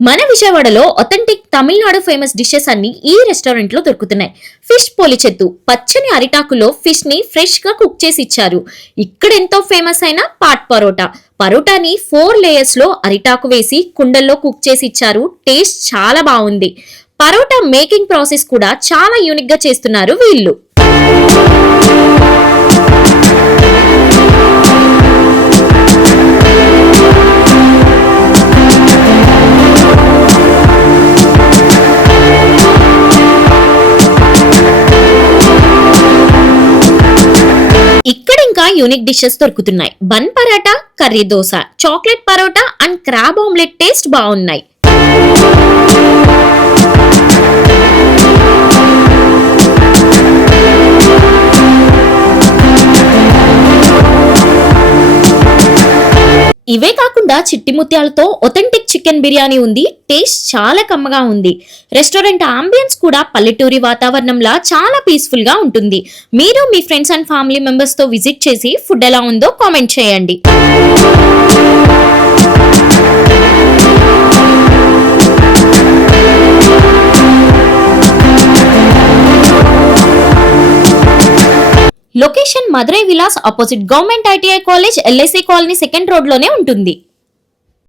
మన విజయవాడలో authentic Tamil Nadu famous dishes అన్ని ఈ రెస్టారెంట్ లో దొరుకుతున్నాయి. ఫిష్ పోలిచెత్తు పచ్చని అరిటాకులో ఫిష్ ని ఫ్రెష్ గా కుక్ చేసి ఇచ్చారు. ఇక్కడ ఎంతో ఫేమస్ అయిన పాట్ పరోటా. పరోటాని 4 లేయర్స్ లో అరిటాకు వేసి కుండల్లో కుక్ చేసి ఇచ్చారు. టేస్ట్ చాలా బాగుంది. పరోటా మేకింగ్ ప్రాసెస్ కూడా చాలా యూనిక్ గా చేస్తున్నారు వీళ్ళు. ఇక్కడ ఇంకా యూనిక్ డిషెస్ దొరుకుతున్నాయి. Bun paratha, curry dosa, chocolate parotta and crab omelette taste బాగున్నాయి. ఇవే కాకుండా చిట్టి ముత్యాలతో ఒథెంటిక్ చికెన్ బిర్యానీ ఉంది. టేస్ట్ చాలా కమ్మగా ఉంది. రెస్టారెంట్ ఆంబియన్స్ కూడా పల్లెటూరి వాతావరణంలా చాలా పీస్ఫుల్ గా ఉంటుంది. మీరు మీ ఫ్రెండ్స్ అండ్ ఫ్యామిలీ మెంబర్స్ తో విజిట్ చేసి ఫుడ్ ఎలా ఉందో కామెంట్ చేయండి. Location Madurai Vilas opposite government ITI college, LIC colony, second road లోనే ఉంటుంది.